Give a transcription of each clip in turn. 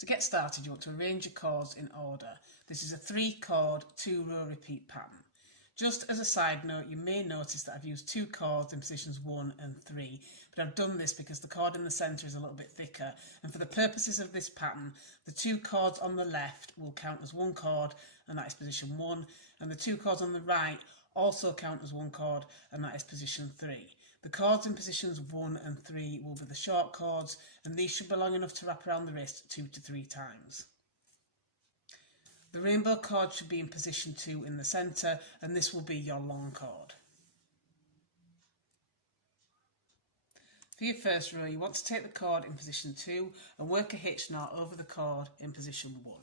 To get started, you want to arrange your chords in order. This is a 3-chord, 2-row repeat pattern. Just as a side note, you may notice that I've used 2 chords in positions 1 and 3, but I've done this because the chord in the centre is a little bit thicker, and for the purposes of this pattern, the 2 chords on the left will count as 1 chord, and that is position 1, and the 2 chords on the right also count as 1 chord, and that is position 3. The chords in positions 1 and 3 will be the short chords, and these should be long enough to wrap around the wrist 2 to 3 times. The rainbow chord should be in position 2 in the centre, and this will be your long chord. For your first row, you want to take the chord in position 2 and work a hitch knot over the chord in position 1.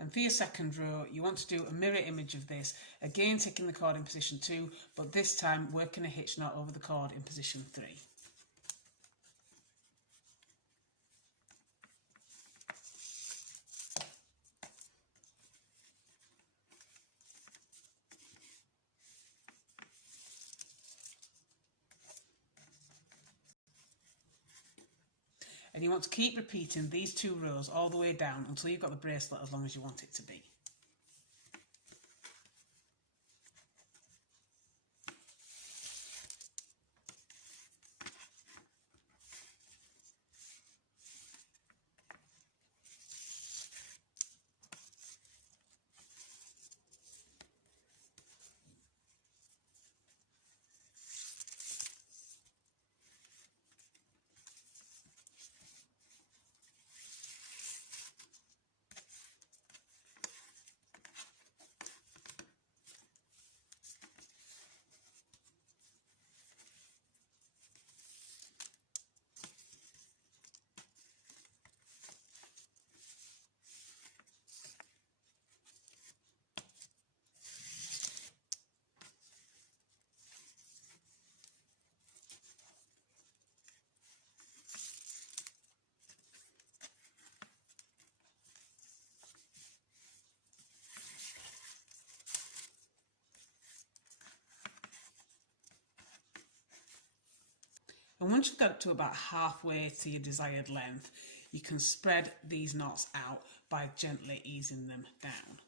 And for your second row, you want to do a mirror image of this, again taking the chord in position 2, but this time working a hitch knot over the chord in position 3. And you want to keep repeating these 2 rows all the way down until you've got the bracelet as long as you want it to be. And once you've got to about halfway to your desired length, you can spread these knots out by gently easing them down.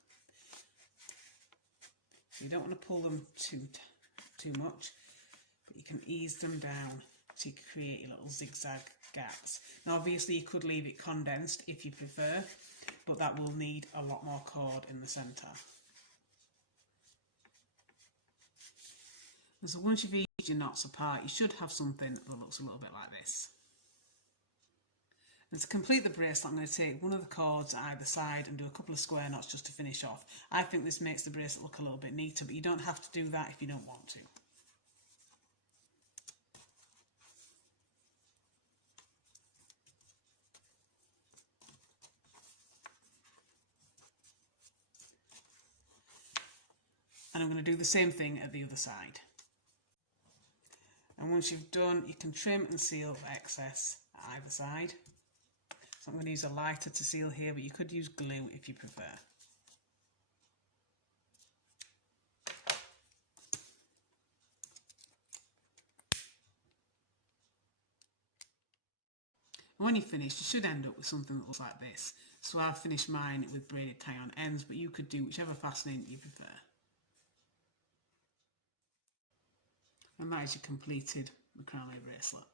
So you don't want to pull them too much, but you can ease them down to create your little zigzag gaps. Now obviously you could leave it condensed if you prefer, but that will need a lot more cord in the centre. And so once you've eased your knots apart, you should have something that looks a little bit like this. And to complete the bracelet, I'm going to take one of the cords either side and do a couple of square knots just to finish off. I think this makes the bracelet look a little bit neater, but you don't have to do that if you don't want to. And I'm going to do the same thing at the other side. And once you've done, you can trim and seal the excess at either side. So I'm going to use a lighter to seal here, but you could use glue if you prefer. And when you're finished, you should end up with something that looks like this. So I've finished mine with braided tie-on ends, but you could do whichever fastening you prefer. And that is your completed macrame bracelet.